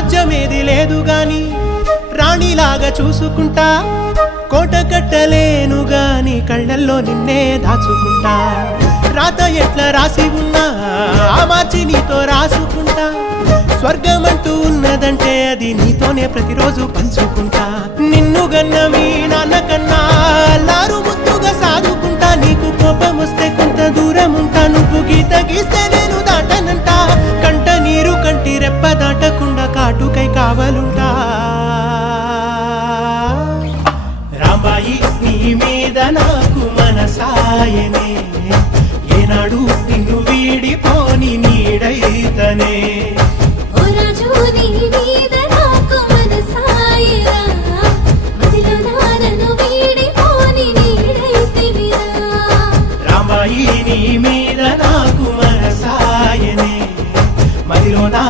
రాజ్యమేది లేదు గాని రాణిలాగా చూసుకుంటా, కోట కట్టలేను గాని కళ్ళల్లో నిన్నే దాచుకుంటా. రాత ఎట్లా రాసి ఉన్నా ఆ మార్చి నీతో రాసుకుంటా. స్వర్గమంటూ ఉన్నదంటే అది నీతోనే ప్రతిరోజు పంచుకుంటా. నిన్ను గన్న మీ నాన్న కన్నా అల్లారు ముద్దుగా సాదుకుంటా. నీకు కోపం వస్తే కొంత దూరం ఉంటా, నువ్వు గీత గీస్తే నేను దాటనంటా. కంట నీరు కంటి రెప్ప దాటకుండా కాటుకై కావలుంటా. రాంబాయి నీ మీద నాకు మనసాయనే, ఏనాడు నిన్ను వీడిపోని నీడైతనే. ఓ రాజు నీ